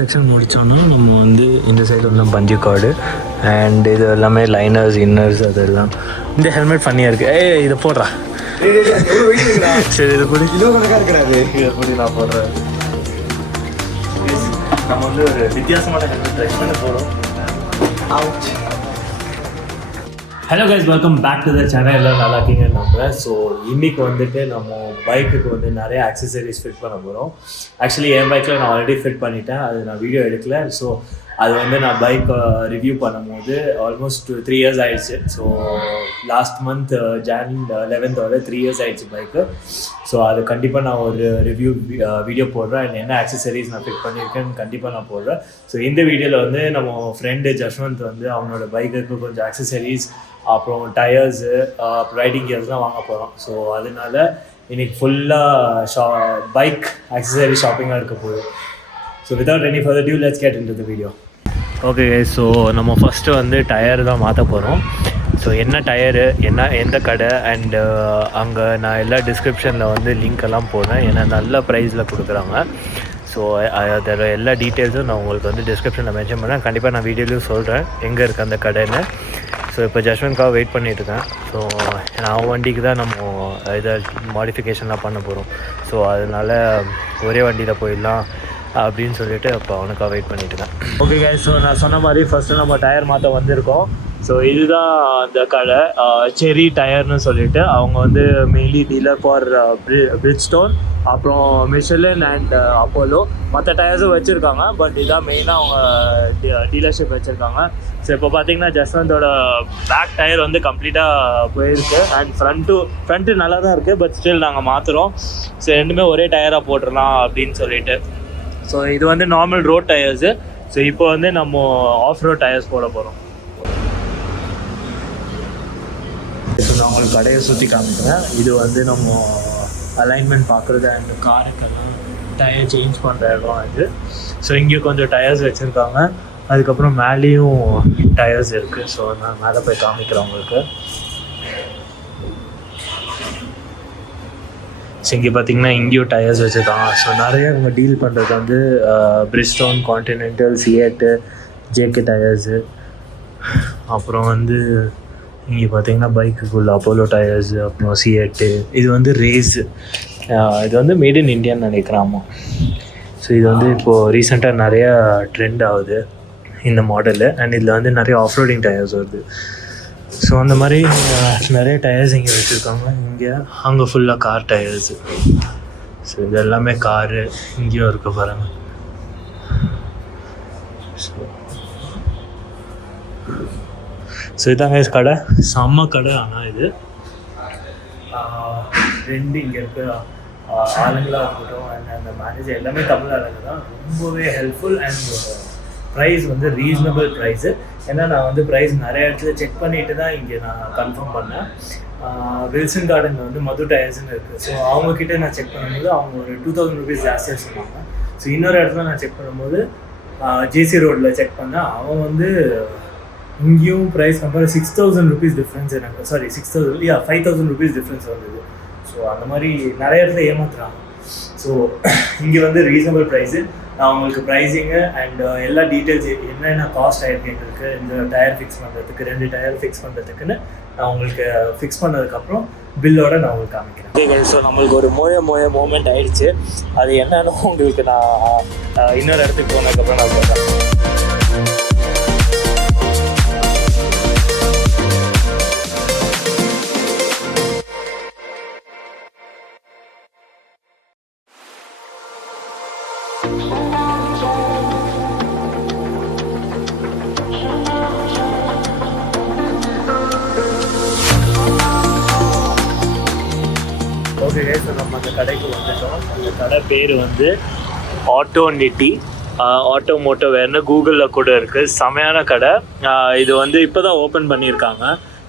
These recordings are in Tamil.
செக்ஷன் முடித்தோன்னா நம்ம வந்து இந்த சைடு வந்து பஞ்சி கார்டு அண்ட் இது எல்லாமே லைனர்ஸ் இன்னர்ஸ் அதெல்லாம். இந்த ஹெல்மெட் ஃபன்னியாக இருக்குது. இதை போடுறா. சரி, இது போடி இருக்கிறாரு. இதை போடி நான் போடுறேன். நம்ம வந்து ஒரு வித்தியாசமான ஹெல்மெட் ட்ரை பண்ண போகிறோம். Hello guys, welcome back to the channel. எல்லாம் நல்லா இருக்கீங்கன்னு நம்புறேன். ஸோ இன்றைக்கி வந்துட்டு நம்ம பைக்குக்கு வந்து நிறைய ஆக்சசரிஸ் ஃபிட் பண்ண போகிறோம். ஆக்சுவலி என் பைக்கில் நான் ஆல்ரெடி ஃபிட் பண்ணிட்டேன், அது நான் வீடியோ எடுக்கல. ஸோ அது வந்து நான் பைக் ரிவ்யூ பண்ணும்போது ஆல்மோஸ்ட் 3 years ஆயிடுச்சு. So last month Jan 11th 3 years ஆயிடுச்சு பைக்கு. ஸோ அது கண்டிப்பாக நான் ஒரு ரிவ்யூ வீடியோ போடுறேன். அண்ட் என்ன ஆக்சசரிஸ் நான் ஃபிட் பண்ணியிருக்கேன்னு கண்டிப்பாக நான் போடுறேன். ஸோ இந்த வீடியோவில் வந்து நம்ம ஃப்ரெண்டு ஜஸ்வந்த் வந்து அவனோட பைக்குக்கு கொஞ்சம் ஆக்சசரிஸ், அப்புறம் டயர்ஸு, ரைடிங் கியர்ஸ்லாம் வாங்க போகிறோம். ஸோ அதனால இன்றைக்கி ஃபுல்லாக பைக் ஆக்சசரி ஷாப்பிங்காக இருக்க போகுது. So without any further due, let's get into the video. Okay, so நம்ம ஃபஸ்ட்டு வந்து டயர் தான் மாற்ற போகிறோம். ஸோ என்ன டயரு, எந்த கடை, அண்டு அங்கே நான் எல்லா டிஸ்கிரிப்ஷனில் வந்து லிங்க் எல்லாம் போடுறேன். ஏன்னா நல்ல ப்ரைஸில் கொடுக்குறாங்க. ஸோ அதில் எல்லா டீட்டெயில்ஸும் நான் உங்களுக்கு வந்து டிஸ்கிரிப்ஷனில் மென்ஷன் பண்ணேன். கண்டிப்பாக நான் வீடியோலையும் சொல்கிறேன் எங்கே இருக்குது அந்த கடைன்னு. ஸோ இப்போ ஜஸ்வந்த்காக வெயிட் பண்ணிகிட்ருக்கேன். ஸோ நான் வண்டிக்கு தான் நம்ம இதை மாடிஃபிகேஷன்லாம் பண்ண போகிறோம். ஸோ அதனால் ஒரே வண்டியில் போயிடலாம் அப்படின்னு சொல்லிட்டு அப்போ அவனுக்காக வெயிட் பண்ணிட்டுருக்கேன். ஓகே கைஸ், ஸோ நான் சொன்ன மாதிரி ஃபஸ்ட்டு நம்ம டயர் மாற்ற வந்திருக்கோம். ஸோ இதுதான் அந்த கடை, செரி டயர்னு சொல்லிட்டு. அவங்க வந்து மெயின்லி டீலர் ஃபார் பிரிட்ஜ்ஸ்டோன், அப்புறம் மிஷலின் அண்ட் அப்போலோ. மற்ற டயர்ஸும் வச்சுருக்காங்க, பட் இதான் மெயினாக அவங்க டீலர்ஷிப் வச்சுருக்காங்க. ஸோ இப்போ பார்த்தீங்கன்னா ஜஸ்வந்தோட பேக் டயர் வந்து கம்ப்ளீட்டாக போயிருக்கு. அண்ட் ஃப்ரண்ட்டு நல்லா தான் இருக்குது, பட் ஸ்டில் நாங்கள் மாற்றுறோம். ஸோ ரெண்டுமே ஒரே டயராக போட்டுடலாம் அப்படின்னு சொல்லிட்டு. ஸோ இது வந்து நார்மல் ரோட் டயர்ஸு. ஸோ இப்போ வந்து நம்ம ஆஃப் ரோட் டயர்ஸ் போட போகிறோம். இப்போ நான் உங்களுக்கு கடையை சுற்றி காமிக்கிறேன். இது வந்து நம்ம அலைன்மெண்ட் பார்க்குறது அண்ட் காருக்கெல்லாம் டயர் சேஞ்ச் பண்ணுற இடம் இது. ஸோ இங்கே கொஞ்சம் டயர்ஸ் வச்சுருக்காங்க. அதுக்கப்புறம் மேலேயும் டயர்ஸ் இருக்குது. ஸோ நான் மேலே போய் காமிக்கிறேன் உங்களுக்கு. ஸோ இங்கே பார்த்தீங்கன்னா இங்கேயும் டயர்ஸ் வச்சுருக்காங்க. ஸோ நிறைய அவங்க டீல் பண்ணுறது வந்து பிரிட்ஜ்ஸ்டோன், கான்டினென்டல், சியேட்டு, ஜேகே டயர்ஸு. அப்புறம் வந்து இங்கே பார்த்தீங்கன்னா பைக்குக்குள்ள அப்போலோ டயர்ஸு, அப்புறம் சியேட்டு. இது வந்து ரேஸு, இது வந்து மேட் இன் இண்டியான்னு நினைக்கிறாமா. ஸோ இது வந்து இப்போது ரீசெண்டாக நிறையா ட்ரெண்ட் ஆகுது இந்த மாடலு. அண்ட் இதில் வந்து நிறைய ஆஃப் ரோடிங் டயர்ஸ் வருது. ஸோ அந்த மாதிரி நிறைய டயர்ஸ் இங்கே வச்சுருக்காங்க. இங்கே அங்கே ஃபுல்லாக கார் டயர்ஸு. ஸோ இது எல்லாமே காரு. இங்கேயும் இருக்க பாருங்க. ஸோ இதாங்க கடை, செம்ம கடை. ஆனால் இது ரெண்டு இங்கே இருக்க ஆளுங்களாக இருக்கட்டும் அண்ட் அந்த மேனேஜர் எல்லாமே தமிழ் ஆளுங்க தான். ரொம்பவே ஹெல்ப்ஃபுல் அண்ட் ப்ரைஸ் வந்து ரீசனபிள் ப்ரைஸு. ஏன்னா நான் வந்து ப்ரைஸ் நிறைய இடத்துல செக் பண்ணிவிட்டு தான் இங்கே நான் கன்ஃபார்ம் பண்ணேன். வில்சன் கார்டனில் வந்து மது டயர்ஸ்ன்னு இருக்குது. ஸோ அவங்கக்கிட்ட நான் செக் பண்ணும்போது அவங்க ஒரு 2000 rupees ஜாஸ்தியாக சொன்னாங்க. ஸோ இன்னொரு இடத்துல நான் செக் பண்ணும்போது ஜேசி ரோட்டில் செக் பண்ணேன். அவன் வந்து இங்கேயும் ப்ரைஸ் கம்பேர் 6000 rupees டிஃப்ரென்ஸ் எனக்கு, சாரி 5000 rupees டிஃப்ரென்ஸ் வந்தது. ஸோ அந்த மாதிரி நிறைய இடத்துல ஏமாத்துறாங்க. ஸோ இங்கே வந்து ரீசனபிள் ப்ரைஸு. நான் உங்களுக்கு ப்ரைஸிங்கு அண்ட் எல்லா டீட்டெயில்ஸ் என்னென்ன காஸ்ட் ஆகிருக்கு எங்களுக்கு இந்த டயர் ஃபிக்ஸ் பண்ணுறதுக்கு, 2 டயர் ஃபிக்ஸ் பண்ணுறதுக்குன்னு நான் உங்களுக்கு ஃபிக்ஸ் பண்ணதுக்கப்புறம் பில்லோட நான் உங்களுக்கு காமிக்கிறேன். ஓகே, ஸோ நம்மளுக்கு ஒரு மூமெண்ட் ஆகிடுச்சு. அது என்னன்னு உங்களுக்கு நான் இன்னொரு இடத்துக்கு போனதுக்கப்புறம் நான் சொல்கிறேன். ஓகே, ஸோ நம்ம அந்த கடைக்கு வந்துட்டோம். அந்த கடை பேர் வந்து ஆட்டோனிட்டி, ஆட்டோமோட்டோ வேர்னு கூகுளில் கூட இருக்குது. செமையான கடை. இது வந்து இப்போ தான் ஓப்பன் பண்ணியிருக்காங்க.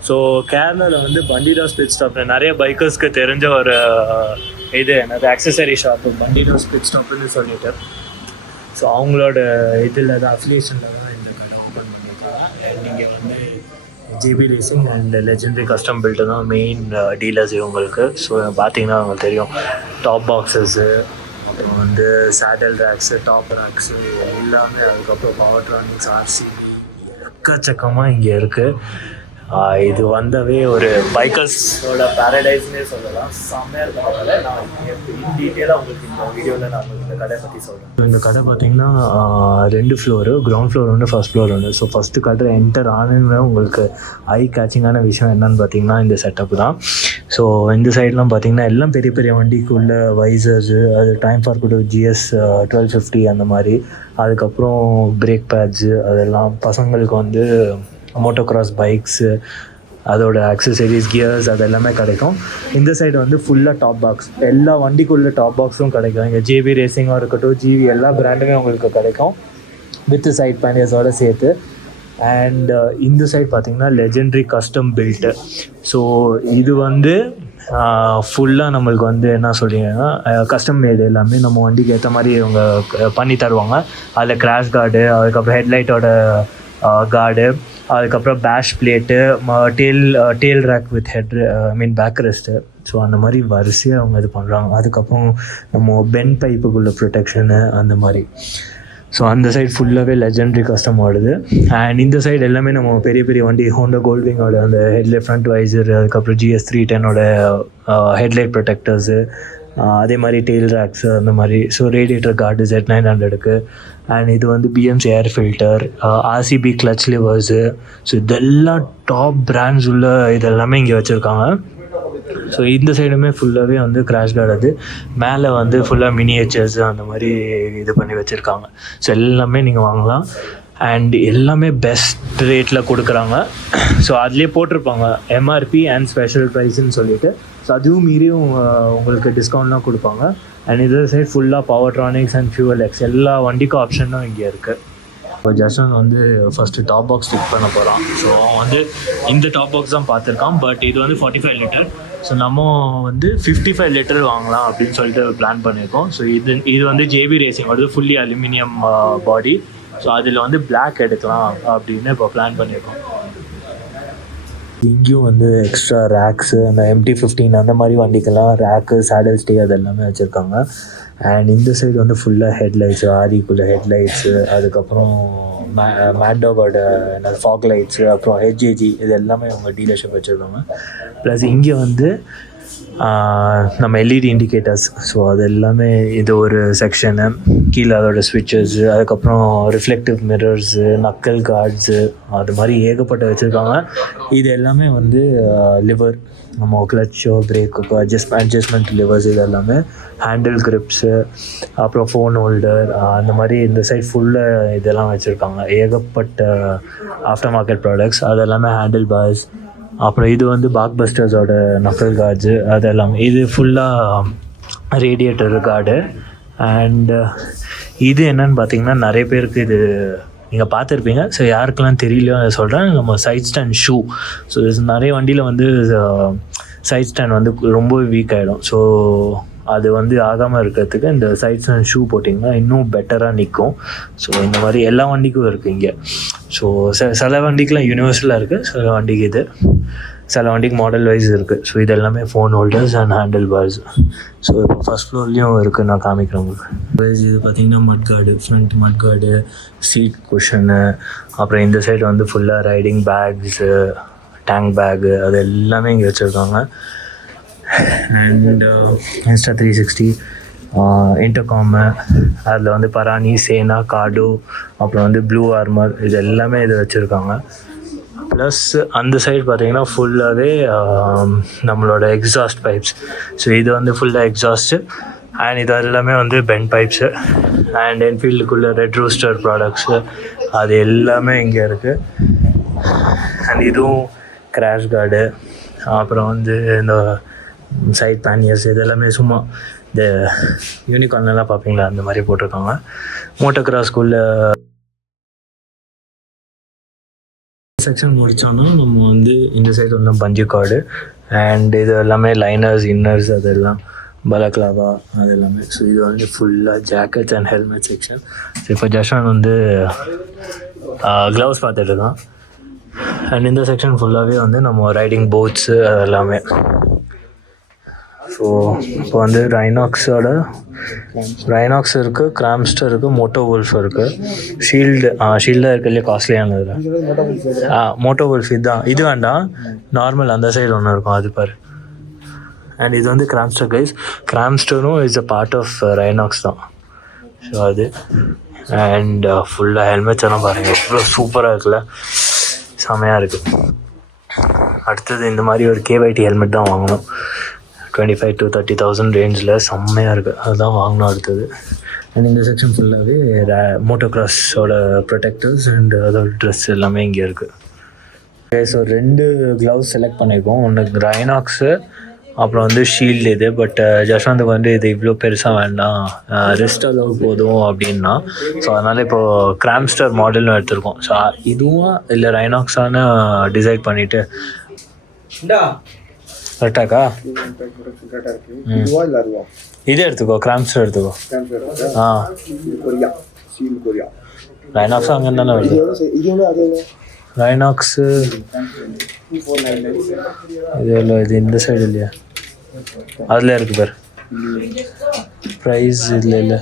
ஸோ கேரளாவில் வந்து பண்டிடாஸ் பிட் ஸ்டாப்னு நிறைய பைக்கர்ஸ்க்கு தெரிஞ்ச ஒரு இது என்னது ஆக்சசரி ஷாப்பு, பண்டிடாஸ் பிட் ஸ்டாப்னு சொல்லிட்டு. ஸோ அவங்களோட இதில் தான் அஃபிலியேஷனில் தான் இந்த கடை ஓப்பன் பண்ணியிருக்காங்க. நீங்கள் வந்து GP racing and legendary custom build தான் மெயின் டீலர்ஸ் இவங்களுக்கு. ஸோ பார்த்தீங்கன்னா அவங்களுக்கு தெரியும் டாப் பாக்ஸஸ்ஸு, அப்புறம் வந்து சேடல் ரேக்ஸு, டாப் ரேக்ஸு எல்லாமே, அதுக்கப்புறம் பவர்ட்ரானிக்ஸ், RCB எக்கச்சக்கமாக இங்கே இருக்குது. இது வந்தவே ஒரு பைக்கர்ஸோட பேரடைஸ்னே சொல்லலாம். செம்மையாக இருக்கிறதுனால நான் இன் டீட்டெயிலாக உங்களுக்கு இந்த வீடியோவில் நான் உங்களுக்கு இந்த கடை பற்றி சொல்கிறேன். இந்த கடை பார்த்திங்கன்னா 2 ஃப்ளோரு, கிரவுண்ட் ஃப்ளோர் ஒன்று, ஃபஸ்ட் ஃப்ளோர் ஒன்று. ஸோ ஃபஸ்ட்டு கடை என்டர் ஆனதுமே உங்களுக்கு ஐ கேச்சிங்கான விஷயம் என்னன்னு பார்த்தீங்கன்னா இந்த செட்டப் தான். ஸோ இந்த சைட்லாம் பார்த்திங்கன்னா எல்லாம் பெரிய பெரிய வண்டிக்குள்ள வைசர்ஸு, அது டைம் ஃபார்க்குடு GS 1250 அந்த மாதிரி, அதுக்கப்புறம் பிரேக் பேட்ஸு, அதெல்லாம் பசங்களுக்கு வந்து மோட்டோக்ராஸ் பைக்ஸு, அதோட அக்சசரிஸ், கியர்ஸ் அது எல்லாமே கிடைக்கும். இந்த சைடு வந்து ஃபுல்லாக டாப் பாக்ஸ், எல்லா வண்டிக்குள்ள டாப் பாக்ஸும் கிடைக்கும். இங்கே JB ரேசிங்காக இருக்கட்டும், GV எல்லா பிராண்டுமே உங்களுக்கு கிடைக்கும் வித் சைட் பேனியர்ஸோடு சேர்த்து. அண்ட் இந்த சைட் பார்த்திங்கன்னா லெஜெண்ட்ரி கஸ்டம் பில்ட்டு. ஸோ இது வந்து ஃபுல்லாக நம்மளுக்கு வந்து என்ன சொல்கிறீங்கன்னா கஸ்டம் மேடு எல்லாமே நம்ம வண்டிக்கு ஏற்ற மாதிரி அவங்க பண்ணி தருவாங்க. அதில் கிராஷ் கார்டு, அதுக்கப்புறம் ஹெட்லைட்டோட கார்டு, அதுக்கப்புறம் bash plate, tail rack with back rest. So அந்த மாதிரி வரிசையாக அவங்க இது பண்ணுறாங்க. அதுக்கப்புறம் நம்ம பென் பைப்புக்குள்ள ப்ரொடெக்ஷனு அந்த மாதிரி. ஸோ அந்த சைடு ஃபுல்லாகவே லெஜெண்ட்ரி கஸ்டம் ஆடுது. அண்ட் இந்த சைடு எல்லாமே நம்ம பெரிய பெரிய வண்டி, ஹோண்டா கோல்ட்விங்கோட அந்த ஹெட்லைட் ஃப்ரண்ட் வைசர், அதுக்கப்புறம் GS 310ஓட ஹெட்லைட் ப்ரொடெக்டர்ஸு, அதே மாதிரி டெயில் ரேக்ஸு அந்த மாதிரி. ஸோ ரேடியேட்டர் கார்டு Z900க்கு. அண்ட் இது வந்து BMC air filter, RCB clutch levers. So இதெல்லாம் டாப் பிராண்ட்ஸ் உள்ள இதெல்லாமே இங்கே வச்சுருக்காங்க. ஸோ இந்த சைடுமே ஃபுல்லாகவே வந்து கிராஷ் கார்டு, அது மேலே வந்து ஃபுல்லாக மினியேச்சர்ஸ் அந்த மாதிரி இது பண்ணி வச்சுருக்காங்க. ஸோ எல்லாமே நீங்கள் வாங்கலாம். அண்ட் எல்லாமே பெஸ்ட் ரேட்டில் கொடுக்குறாங்க. ஸோ அதுலேயே போட்டிருப்பாங்க MRP அண்ட் ஸ்பெஷல் ப்ரைஸ்ன்னு சொல்லிவிட்டு. ஸோ அதுவும் மீறியும் உங்களுக்கு டிஸ்கவுண்ட்லாம் கொடுப்பாங்க. அண்ட் இது சைட் ஃபுல்லாக பவர்ட்ரானிக்ஸ் அண்ட் ஃபியூவல் எக்ஸ் எல்லா வண்டிக்கும் ஆப்ஷனும் இங்கே இருக்குது. இப்போ ஜஸ்டன் வந்து ஃபஸ்ட்டு டாப் பாக்ஸ் ஃபிட் பண்ண போகிறான். ஸோ அவன் வந்து இந்த டாப் பாக்ஸ் தான் பார்த்துருக்கான். பட் இது வந்து 45 லிட்டர். ஸோ நம்ம வந்து 55 லிட்டர் வாங்கலாம் அப்படின்னு சொல்லிட்டு பிளான் பண்ணியிருக்கோம். ஸோ இது வந்து JB ரேசிங் வருது, ஃபுல்லி அலுமினியம் பாடி. ஸோ அதில் வந்து பிளாக் எடுக்கலாம் அப்படின்னு இப்போ பிளான் பண்ணியிருக்கோம். இங்கேயும் வந்து எக்ஸ்ட்ரா ரேக்ஸு, அந்த MT-15 அந்த மாதிரி வண்டிக்கெல்லாம் ரேக்கு, சேடல் ஸ்டே அது எல்லாமே வச்சுருக்காங்க. அண்ட் இந்த சைடு வந்து ஃபுல்லாக ஹெட்லைட்ஸு, ஆரிக்குள்ள ஹெட்லைட்ஸு, அதுக்கப்புறம் மேட்டாகோட ஃபாக் லைட்ஸு, அப்புறம் HJG இது எல்லாமே அவங்க டீலர்ஷிப் வச்சுருக்காங்க. ப்ளஸ் இங்கே வந்து நம்ம LED இண்டிகேட்டர்ஸ். ஸோ அது எல்லாமே இது ஒரு செக்ஷனு. கீழே அதோட ஸ்விட்சஸ்ஸு, அதுக்கப்புறம் ரிஃப்ளெக்டிவ் மிரர்ஸு, நக்கல் கார்ட்ஸு, அது மாதிரி ஏகப்பட்ட வச்சுருக்காங்க. இது எல்லாமே வந்து லிவர், நம்ம கிளச்சோ பிரேக்குக்கோ அட்ஜஸ்ட்மெண்ட் லிவர்ஸ், இது எல்லாமே ஹேண்டில் கிரிப்ஸு, அப்புறம் ஃபோன் ஹோல்டர், அந்த மாதிரி இந்த சைட் ஃபுல்லாக இதெல்லாம் வச்சுருக்காங்க. ஏகப்பட்ட ஆஃப்டர் மார்க்கெட் ப்ராடக்ட்ஸ், அது எல்லாமே ஹேண்டில் பார்ஸ். அப்புறம் இது வந்து பாக் பஸ்டர்ஸோட நக்கல் கார்ட்ஸு, அது எல்லாமே. இது ஃபுல்லாக ரேடியேட்டர் கார்டு. அண்டு இது என்னன்னு பார்த்தீங்கன்னா நிறைய பேருக்கு இது நீங்கள் பார்த்துருப்பீங்க. ஸோ யாருக்கெல்லாம் தெரியலையோ அதை சொல்கிறேன். நம்ம சைட் ஸ்டாண்ட் ஷூ. ஸோ நிறைய வண்டியில் வந்து சைட் ஸ்டாண்ட் வந்து ரொம்ப வீக் ஆகிடும். ஸோ அது வந்து ஆகாமல் இருக்கிறதுக்கு இந்த சைட் ஸ்டாண்ட் ஷூ போட்டிங்கன்னா இன்னும் பெட்டராக நிற்கும். ஸோ இந்த மாதிரி எல்லா வண்டிக்கும் இருக்குது இங்கே. ஸோ சில வண்டிக்கெலாம் யூனிவர்சலாக இருக்குது, சில வண்டிக்கு இது, சில வண்டிக்கு மாடல் வைஸ் இருக்குது. ஸோ இது எல்லாமே phone holders and handle parse. So இப்போ ஃபஸ்ட் ஃப்ளோர்லேயும் இருக்குது, நான் காமிக்கிறேன் உங்களுக்கு. இது பார்த்திங்கன்னா மட் கார்டு, ஃப்ரண்ட் மட் கார்டு, சீட் குஷனு, அப்புறம் இந்த சைடு வந்து ஃபுல்லாக ரைடிங் பேக்ஸு, டேங்க் பேக்கு, அது எல்லாமே இங்கே வச்சுருக்காங்க. அண்ட் Insta 360, இன்டர்காமு, அதில் வந்து பரானி, சேனா, காடோ, அப்புறம் வந்து ப்ளூ ஆர்மர், இது எல்லாமே இது வச்சுருக்காங்க. ப்ளஸ் அந்த சைடு பார்த்திங்கன்னா ஃபுல்லாகவே நம்மளோட எக்ஸாஸ்ட் பைப்ஸ். ஸோ இது வந்து ஃபுல்லாக எக்ஸாஸ்ட்டு. அண்ட் இது எல்லாமே வந்து பென் பைப்ஸு. அண்ட் என்ஃபீல்டுக்குள்ளே ரெட் ரூஸ்டர் ப்ராடக்ட்ஸு, அது எல்லாமே இங்கே இருக்குது. அண்ட் இதுவும் கிராஷ் கார்டு, அப்புறம் வந்து இந்த சைட் பேனியர்ஸ், இது எல்லாமே சும்மா இந்த யூனிகார்ன்லாம் பார்ப்பீங்களா அந்த மாதிரி போட்டிருக்காங்க. மோட்டோக்ராஸ்குள்ள செக்ஷன் முடித்தோன்னா நம்ம வந்து இந்த சைடு வந்து பஞ்சு கார்டு. அண்ட் இது எல்லாமே லைனர்ஸ், இன்னர்ஸ், அதெல்லாம் பலக்லாவா, அது எல்லாமே. ஸோ இது வந்து ஃபுல்லாக jackets and helmet section. So இப்போ ஜஷான் வந்து க்ளவுஸ் பார்த்துட்டு இருக்கான். அண்ட் இந்த செக்ஷன் ஃபுல்லாகவே வந்து நம்ம ரைடிங் போட்ஸு அது எல்லாமே. ஸோ ஸோ இப்போ வந்து ரைனாக்ஸ் இருக்குது, கிராம்ஸ்டர் இருக்குது, மோட்டோ வுல்ஃப் இருக்குது, ஷீல்டாக இருக்குது இல்லையா காஸ்ட்லியானது. மோட்டோ வுல்ஃப் இதுதான். இது வேண்டாம், நார்மல் அந்த சைடு ஒன்று இருக்கும் அது பாரு. அண்ட் இது வந்து கிராம்ஸ்டர் கைஸ். கிராம்ஸ்டரும் is a part of Rynox தான். ஸோ அது அண்ட் ஃபுல்லாக ஹெல்மெட்ஸ் எல்லாம் பாருங்கள் எவ்வளோ சூப்பராக இருக்குல்ல, செமையாக இருக்குது. அடுத்தது இந்த மாதிரி ஒரு KYT ஹெல்மெட் தான் வாங்கணும். 25,000 to 30,000 ரேஞ்சில் செம்மையாக இருக்குது, அதுதான் வாங்கணும் அடுத்தது. அண்ட் இந்த செக்ஷன் ஃபுல்லாகவே மோட்டோக்ராஸோட ப்ரொடெக்டர்ஸ் அண்ட் அதோட ட்ரெஸ் எல்லாமே இங்கே இருக்குது. ஸோ 2 க்ளவுஸ் செலக்ட் பண்ணியிருக்கோம். ஒன்று ரைனாக்ஸு, அப்புறம் வந்து ஷீல்டு இது. பட் ஜஸ்வந்துக்கு வந்து இது இவ்வளோ பெருசாக வேண்டாம், ரெஸ்ட் அளவு போதும் அப்படின்னா, ஸோ அதனால் இப்போது கிராம்ஸ்டர் மாடல்னு எடுத்திருக்கோம். ஸோ இதுவும் இல்லை ரைனாக்ஸான டிசைட் பண்ணிவிட்டு கரெக்டாக்கா இது எடுத்துக்கோ, கிராம்ஸ்டர் எடுத்துக்கோ. ரைனாக்ஸும் அங்கே தானே வருது. ரைனாக்ஸு இது இல்லை, இது இந்த சைடு இல்லையா, அதில் இருக்குது பேர் ப்ரைஸ் இதில் இல்லை.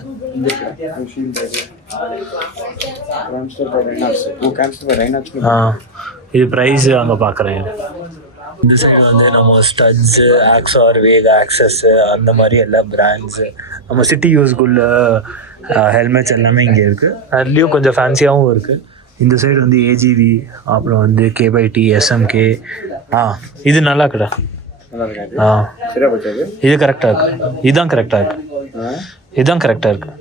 இது ப்ரைஸ் அங்கே பார்க்குறேன். இந்த சைடு வந்து நம்ம ஸ்டட்ஸு, ஆக்ஸார், வேகா, ஆக்சஸ்ஸு அந்த மாதிரி எல்லா பிராண்ட்ஸு நம்ம சிட்டி யூஸ்க்குள்ள ஹெல்மெட்ஸ் எல்லாமே இங்கே இருக்குது. அதுலேயும் கொஞ்சம் ஃபேன்சியாகவும் இருக்குது. இந்த சைடு வந்து AGV, அப்புறம் வந்து KYT, SMK. இது நல்லா இருக்குடா. இது கரெக்டாக இருக்குது, இதுதான் கரெக்டாக இருக்குது, இதுதான் கரெக்டாக இருக்குது.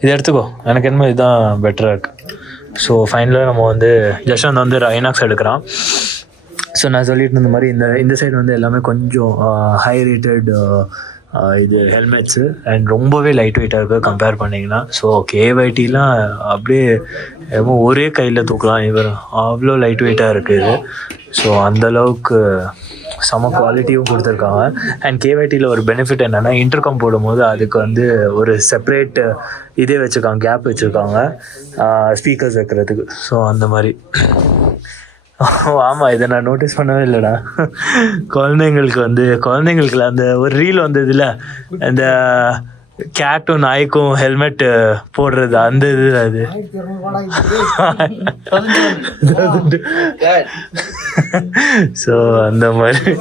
இது எடுத்துக்கோ, எனக்கு என்னமோ இதுதான் பெட்டராக இருக்குது. ஸோ ஃபைனலாக நம்ம வந்து ஜஸ்வந்த் வந்து ரைனாக்ஸ் எடுக்கிறான். ஸோ நான் சொல்லிட்டு இருந்த மாதிரி இந்த சைடு வந்து எல்லாமே கொஞ்சம் ஹை ரேட்டட் இது ஹெல்மெட்ஸு அண்ட் ரொம்பவே லைட் வெயிட்டாக இருக்குது கம்பேர் பண்ணிங்கன்னா. ஸோ KYTலாம் அப்படியே ஏதோ ஒரே கையில் தூக்கலாம், இவர் அவ்வளோ லைட் வெயிட்டாக இருக்குது இது. ஸோ அந்தளவுக்கு செம குவாலிட்டியும் கொடுத்துருக்காங்க. அண்ட் KYTயில் ஒரு பெனிஃபிட் என்னென்னா, இன்டர்காம் போடும்போது அதுக்கு வந்து ஒரு செப்பரேட் இதே வச்சுருக்காங்க, கேப் வச்சுருக்காங்க ஸ்பீக்கர்ஸ் வைக்கிறதுக்கு. ஸோ அந்த மாதிரி ஆமாம், இதை நான் நோட்டீஸ் பண்ணவே இல்லைடா. குழந்தைங்களுக்கு அந்த ஒரு ரீல் வந்ததுல, அந்த கேட்டும் நாய்க்கும் ஹெல்மெட் போடுறது, அந்த இது அது. ஸோ அந்த மாதிரி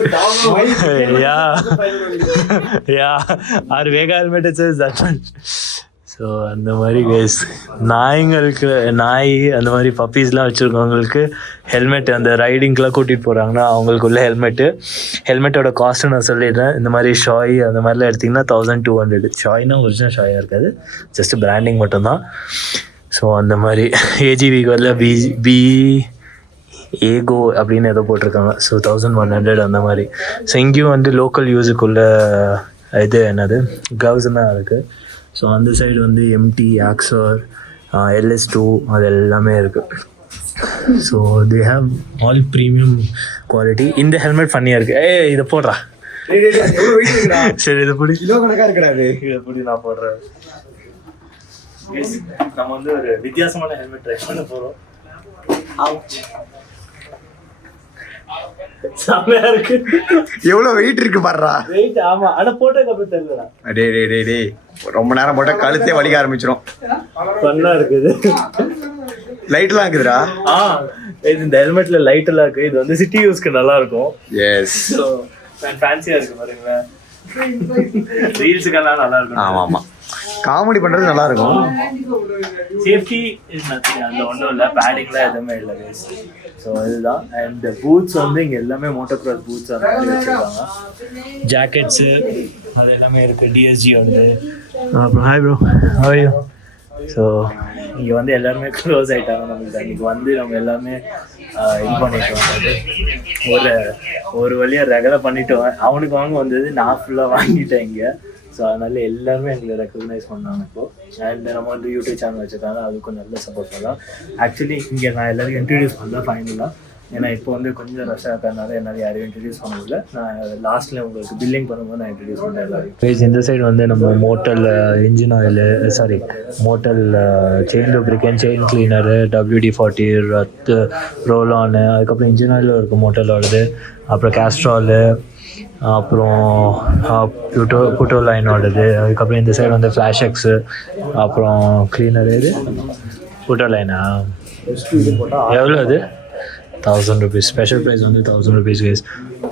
ஆறு வேகா ஹெல்மெட். ஸோ அந்த மாதிரி கேஸ் நாய் அந்த மாதிரி பப்பீஸ்லாம் வச்சுருக்கவங்களுக்கு ஹெல்மெட் அந்த ரைடிங்க்கெலாம் கூட்டிகிட்டு போகிறாங்கன்னா அவங்களுக்குள்ள ஹெல்மெட்டோட காஸ்ட்டு நான் சொல்லிடுறேன். இந்த மாதிரி ஷாய் அந்த மாதிரிலாம் எடுத்திங்கன்னா 1200. ஷாய்னா ஒரிஜினல் ஷாயாக இருக்காது, ஜஸ்ட் பிராண்டிங் மட்டும்தான். ஸோ அந்த மாதிரி AGVக்கு வந்து பி ஏகோ அப்படின்னு ஏதோ போட்டிருக்காங்க. ஸோ 1100 அந்த மாதிரி. ஸோ இங்கேயும் வந்து லோக்கல் யூஸுக்குள்ள இது என்னது க்ளவுஸ்லாம் இருக்குது. ஸோ அந்த சைடு வந்து MT, ஆக்ஸார், LS2 அது எல்லாமே இருக்குது. So they have all premium quality. இந்த ஹெல்மெட் ஃபன்னியாக இருக்குது. இதை போடுறா. சரி இதை பிடி, கணக்காக இருக்கிறாரு. இதை பிடி, நான் போடுறேன். நம்ம வந்து ஒரு வித்தியாசமான ஹெல்மெட் ட்ரை பண்ண போகிறோம். செமையா இருக்கு. எவ்வளவு வெயிட் இருக்கு பாருடா. வெயிட் ஆமா, ஆனா போட்டோக்கு அப்புறம் தெரியலடா. டேய் ரொம்ப நேரம் போட்டா கழுத்தே வலிக்க ஆரம்பிச்சிரும். பண்ணா இருக்குது. லைட்லாம் இருக்குதுடா. இது இந்த ஹெல்மெட்ல லைட் எல்லாம் இருக்கு. இது வந்து சிட்டி யூஸ்க்கு நல்லா இருக்கும். எஸ். சோ ஃபேன்சியா இருக்கு பாருங்க. ரீல்ஸ்க்கெல்லாம் நல்லா இருக்கும். ஆமா காமெடி பண்றது நல்லா இருக்கும். சேஃப்டி இஸ் நத்திங், அந்த ஒன்றும் இல்லை, பேடிங்லாம் எதுவுமே இல்லை கைஸ். ஸோ இதுதான். அண்ட் பூட்ஸ் வந்து இங்கே எல்லாமே மோட்டோக்ராஸ் பூட்ஸ் அந்த மாதிரி வச்சுருக்காங்க. ஜாக்கெட்ஸு அது எல்லாமே இருக்குது, DSG-ஓடது. அப்புறம் hi bro, how are you? So இங்கே வந்து எல்லாருமே க்ளோஸ் ஆகிட்டாங்க நம்மளுக்கு. அன்றைக்கி வந்து நம்ம எல்லாமே இது பண்ணிட்டோம், ஒரு வழியாக ரெகலை பண்ணிட்டோம். அவனுக்கு வாங்க வந்தது, நான் ஃபுல்லாக வாங்கிட்டேன் இங்கே. ஸோ அதனால எல்லாருமே எங்களை ரெக்கக்னைஸ் பண்ணாங்க இப்போது. அண்ட் நம்ம வந்து யூடியூப் சேனல் வச்சுருக்காங்க, அதுக்கும் நல்ல சப்போர்ட் பண்ணலாம். ஆக்சுவலி இங்கே நான் எல்லாருக்கும் இன்ட்ரடியூஸ் பண்ணல ஃபைனலாக, ஏன்னா இப்போ வந்து கொஞ்சம் ரஷ்ஷாக இருக்கிறதுனால என்னால் யாரையும் இன்ட்ரடியூஸ் பண்ண முடியல. நான் லாஸ்ட்டில் உங்களுக்கு பில்லிங் பண்ணும்போது நான் இன்ட்ரடியூஸ் பண்ணேன் எல்லாரும். இந்த சைடு வந்து நம்ம motel engine oil, motel chain lubricant, chain cleaner, WD-40, ரத்து, ரோலானு, அதுக்கப்புறம் இன்ஜின் ஆயில் இருக்குது மோட்டலோடது, அப்புறம் கேஸ்ட்ராலு, அப்புறம் புட்டோ லைனோடது. அதுக்கப்புறம் இந்த சைடு வந்து ஃப்ளாஷ் எக்ஸு, அப்புறம் க்ளீனர். இது புட்டோ லைனா எவ்வளோ அது? 1000 rupees. ஸ்பெஷல் ப்ரைஸ் வந்து 1000 rupees கைஸ்.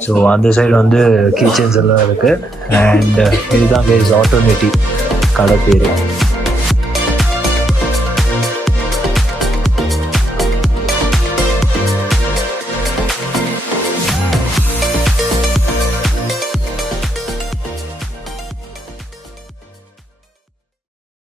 ஸோ அந்த சைடு வந்து கீ செயின்ஸ் எல்லாம் இருக்குது. அண்ட் இதுதான் கைஸ் ஆட்டோமேட்டிக் கடை பேர்.